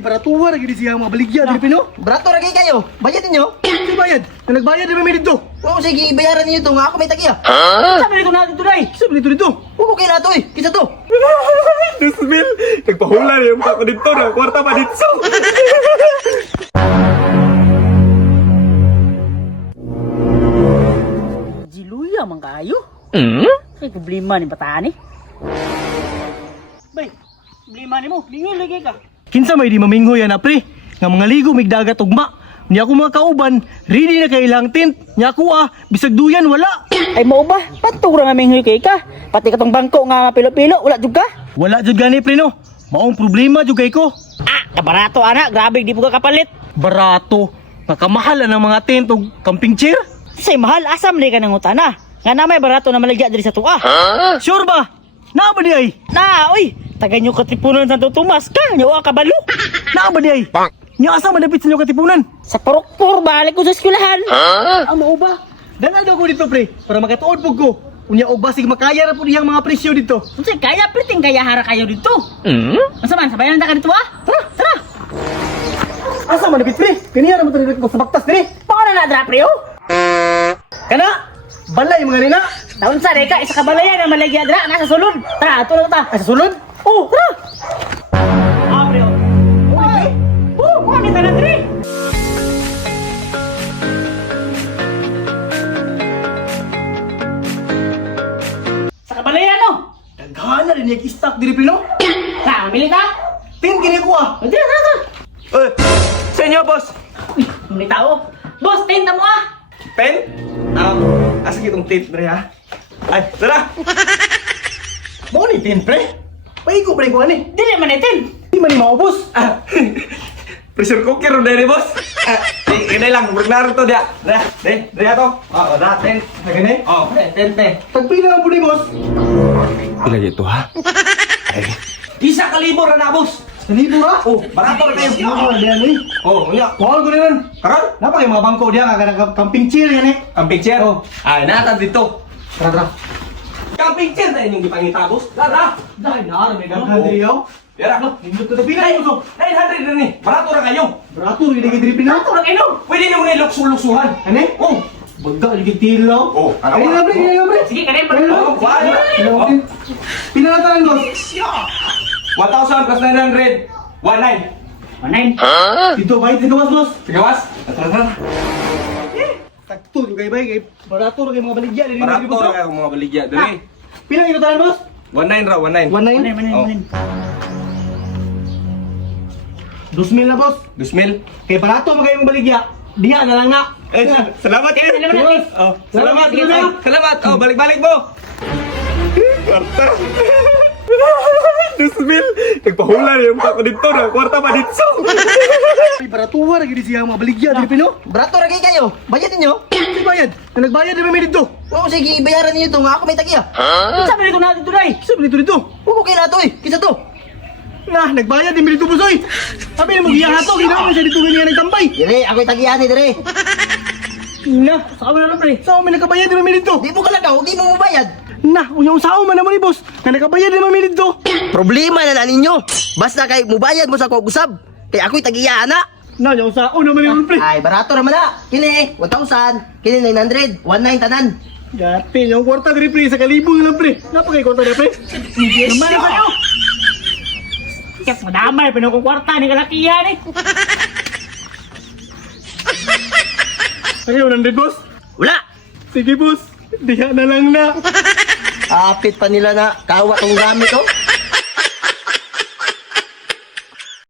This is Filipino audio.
Baratuwa lagi di siya mga baligya diri Pino. Barato lagi kayo. Bayad ninyo? Si bayad. Na nagbayad na may dito. Oo, sige, bayaran ninyo to nga ako may tagiya. Sabi nito natin today. Sabi nito dito. Oo, okay na to eh. Kita to. Dusmil, nagpahula na yung ako dito na kwarta pa dito. Jiluya man kayo. Ay problema ni batani. Bay, problema nimo. Lingon lagi ka. Kinsa may di maminghoy ana pre. Nga mga ligo mig dagat ugma. Niya ako mga kauban, ready na kay ilang tent. Niya ako bisag duyan wala. Ay mao ba? Patog ra nga minghoy kay ka. Pati katong bangko nga pilo-pilo wala jud ka. Wala jud gani pre no. Maong problema jud kay ko. Kabarato ana, grabe di po ka kapalit. Barato. Nakamahal ang mga tent ug camping chair. Say mahal asam ni ka nang utana. Nga na may barato na maligya diri sa tuwa. Sure ba? Na ba di ay? Na, oy, taga nyo katipunan sa Tomas ka, nyo kabalo. Na ba di ay? Nya asa madapit sa inyo katipunan? Sa purok-pur, balik ko sa eskwelahan. Amo ba? Dangal daw ko dito pre, para makatuod pug ko. Unya og basig makaya ra pud iyang mga presyo dito. Unsay kaya priting kaya hara kayo dito? Asa man, sabayan na ka dito Tara, tara. Asa madapit pre? Kaniya ra mo tadi ko sa baktas dire. Pako na dra pre oh. Kana balay mga nina. Taon sa reka, isa ka balayan na maligya dra nasa sulod. Tara, tulog ta. Ay sa sulod? Oh, tara. Pre oh. Oy. Mo ni tanan dre. Sa kabalayan no. Daghana rin yung stock diri pre no. Sa, mili ka? Tin kini ko Tara, tara. Sa inyo, boss. Uy, may tao. Boss, tinta mo Pen? Asa kitong tape, Dre, ha? Ay, tara! Mo ni tin pre. Paigo pre ko ani. Dili man itin. Di man ni maubos. Pressure cooker, Dre, boss. Kinay lang, bernaron to dia. Dre, ato. Oh, ten. Sa gani? Oh, ten. Tagpila ang pudi boss. Pila dito, ha? Isa ka libo na, boss. Salibo ra? Oh, barato na kayo. Ano diyan ni? Oh, unya. Kuha ko rin. Karon? Napa yung mga bangko diyan kag camping chair yan eh. Camping chair. Oh. Ay, nata dito. Tara tara. Camping chair na inyong gipangita, boss. Tara. Dai na may daghan diri yo. Tara. Indot to pila yo so. 900 na ni. Barato na kayo. Barato ri diri pina. Tulog ino. Pwede na mga lukso-luksuhan. Ani? Oh. Bagga ligi tilo. Oh, ano Ay ba? na pre. Sige, kanin pa. Oh, wala. Pila na tanan boss? 1,000 plus 900. 19. Manain. Dito bay dito boss. Sige, boss. Tara. Takto yung kay barato ra kay mga baligya diri Barato boss. na kayo mga baligya. Dali. Pila ito tanan boss? 19 ra, 19. 19. Manain. 2,000 na boss. 2,000. Kay barato magay mong baligya. Diya na lang na. Eh, salamat eh. Salamat. Oh, salamat. Salamat. Salamat. Oh, balik-balik mo. Kwarta. 2,000. Nagpahula na yung ako dito na kwarta pa dito. Ay baratuwa ra gid siya mga baligya diri Pino. Barato lagi kayo. Bayad ninyo? Si bayad. Na nagbayad na may dito. Oo, sige, bayaran ninyo to nga ako may tagiya. Sabi nito natin today. Sabi nito dito. Oo, okay na to eh. Kita to. Na, nagbayad din dito busoy. Sabi mo giya to, ginawa mo siya dito ganyan nagtambay. Dire, ako'y tagiyan ni Dire. Na, sa na pre. Sa may nakabayad din may dito. Di mo kalagaw, di mo mabayad. Na, unyong sao man naman ni boss. Na nakabayad din may dito. Problema na ninyo. Basta kay mubayad mo sa kugusab. Kay ako'y tagiya na. Na, yung sao naman ni pre. Ay, barato naman na. Kini, 1,000. Kini, 900. 19 tanan. Gati, yung kwarta diri pre sa kalibo na lang pre. Napakay kwarta diri pre. Naman na kayo. Kaya madamay, pinakong kwarta ni kalakihan eh. Ano 100 boss? Wala. Sige boss. Diya na lang na. Apit pa nila na kawa tong gamit oh.